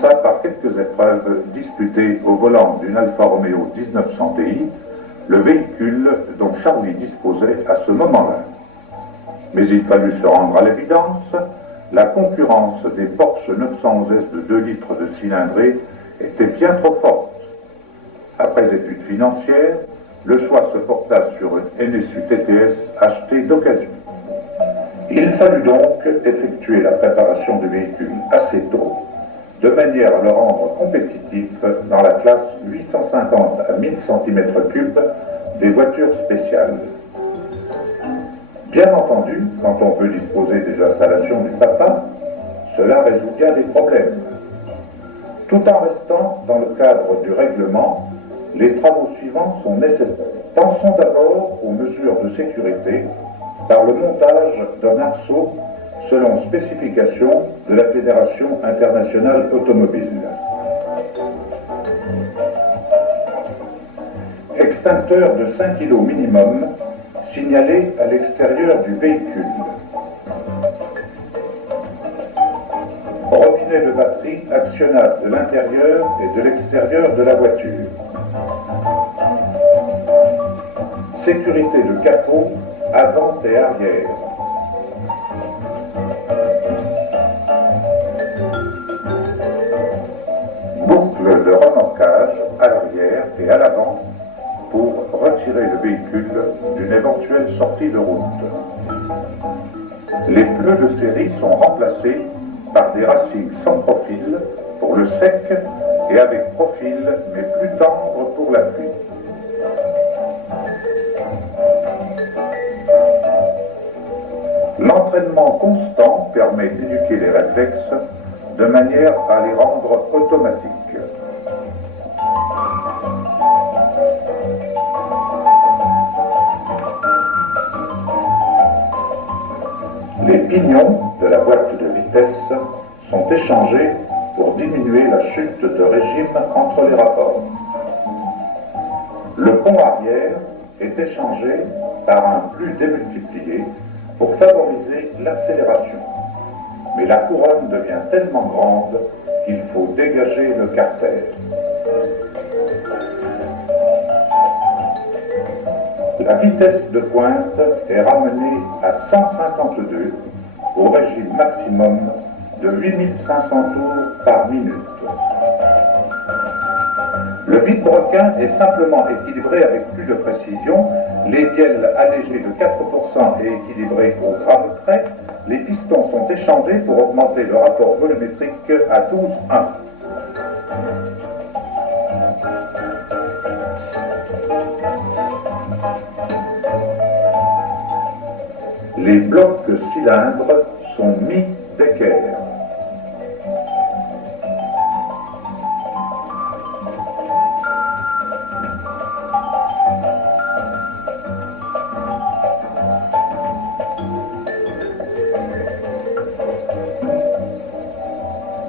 commença par quelques épreuves disputées au volant d'une Alfa Romeo 1900 Ti, le véhicule dont Charlie disposait à ce moment-là. Mais il fallut se rendre à l'évidence, la concurrence des Porsche 911 S de 2 litres de cylindrée était bien trop forte. Après études financières, le choix se porta sur une NSU TTS achetée d'occasion. Il fallut donc effectuer la préparation du véhicule assez tôt, de manière à le rendre compétitif dans la classe 850 à 1000 cm3 des voitures spéciales. Bien entendu, quand on veut disposer des installations du papa, cela résout bien des problèmes. Tout en restant dans le cadre du règlement, les travaux suivants sont nécessaires. Pensons d'abord aux mesures de sécurité par le montage d'un arceau selon spécification de la Fédération internationale automobile. Extincteur de 5 kg minimum signalé à l'extérieur du véhicule. Robinet de batterie actionnable de l'intérieur et de l'extérieur de la voiture. Sécurité de capot avant et arrière. Boucle de remorquage à l'arrière et à l'avant pour retirer le véhicule d'une éventuelle sortie de route. Les pneus de série sont remplacés par des racines sans profil pour le sec et avec profil mais plus tendre pour la pluie. L'entraînement constant permet d'éduquer les réflexes de manière à les rendre automatiques. Les pignons de la boîte de vitesse sont échangés pour diminuer la chute de régime entre les rapports. Le pont arrière est échangé par un plus démultiplié pour favoriser l'accélération. Mais la couronne devient tellement grande qu'il faut dégager le carter. La vitesse de pointe est ramenée à 152 au régime maximum de 8500 tours par minute. Le vide-broquin est simplement équilibré avec plus de précision, les bielles allégées de 4% et équilibrées au gramme près, les pistons sont échangés pour augmenter le rapport volumétrique à 12:1. Les blocs cylindres sont mis d'équerre.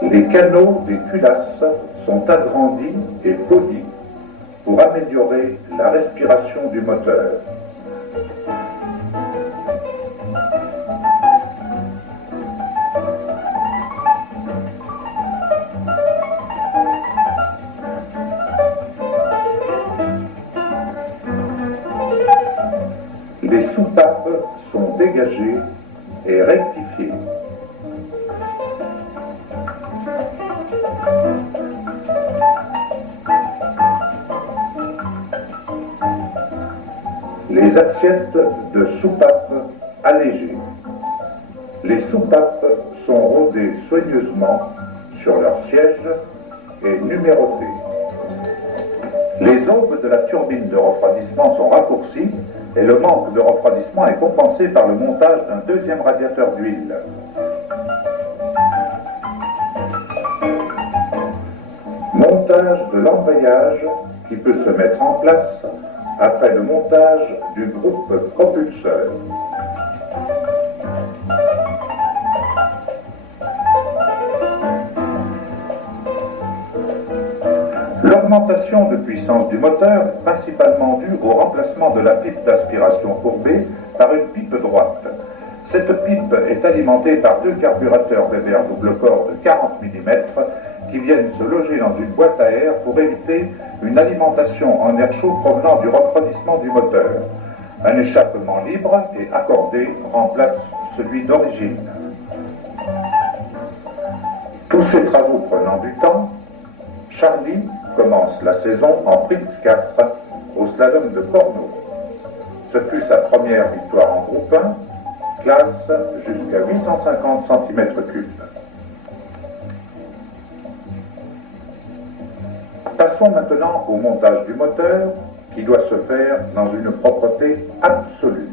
Les canaux des culasses sont agrandis et polis pour améliorer la respiration du moteur. Les soupapes sont dégagées et rectifiées. Les assiettes de soupapes allégées. Les soupapes sont rodées soigneusement sur leur siège et numérotées. Les aubes de la turbine de refroidissement sont raccourcies et le manque de refroidissement est compensé par le montage d'un deuxième radiateur d'huile. Montage de l'embrayage qui peut se mettre en place après le montage du groupe propulseur. L'augmentation de puissance du moteur est principalement due au remplacement de la pipe d'aspiration courbée par une pipe droite. Cette pipe est alimentée par deux carburateurs Weber double corps de 40 mm qui viennent se loger dans une boîte à air pour éviter une alimentation en air chaud provenant du refroidissement du moteur. Un échappement libre et accordé remplace celui d'origine. Tous ces travaux prenant du temps, Charlie commence la saison en Prince 4 au slalom de Porno. Ce fut sa première victoire en groupe 1, classe jusqu'à 850 cm3. Passons maintenant au montage du moteur qui doit se faire dans une propreté absolue.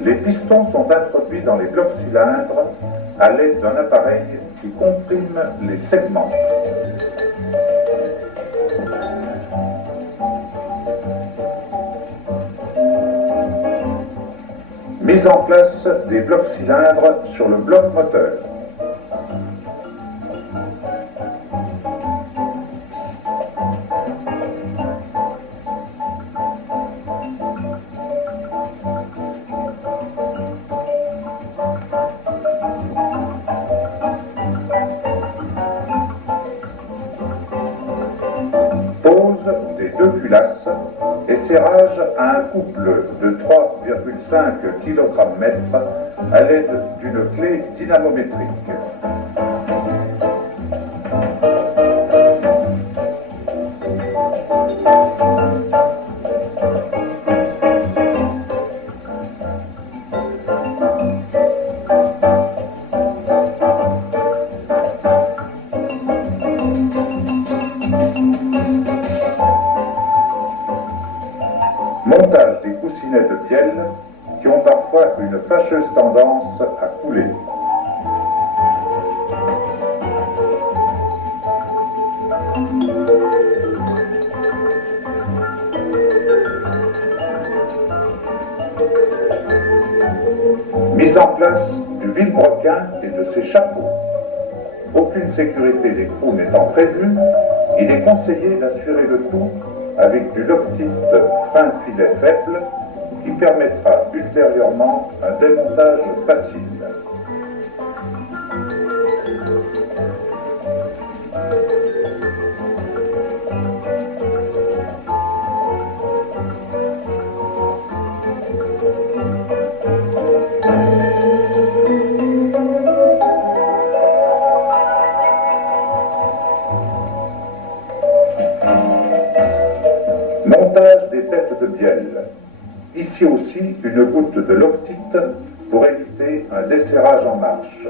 Les pistons sont introduits dans les blocs cylindres à l'aide d'un appareil qui comprime les segments. Mise en place des blocs cylindres sur le bloc moteur. Des deux culasses et serrage à un couple de 3,5 kg/m à l'aide d'une clé dynamométrique. Montage des coussinets de bielle qui ont parfois une fâcheuse tendance à couler. Mise en place du vilebrequin et de ses chapeaux. Aucune sécurité d'écrou n'étant prévue, il est conseillé d'assurer le tout avec du Loctite fin filet faible qui permettra ultérieurement un démontage facile. Montage des têtes de bielle. Ici aussi, une goutte de Loctite pour éviter un desserrage en marche.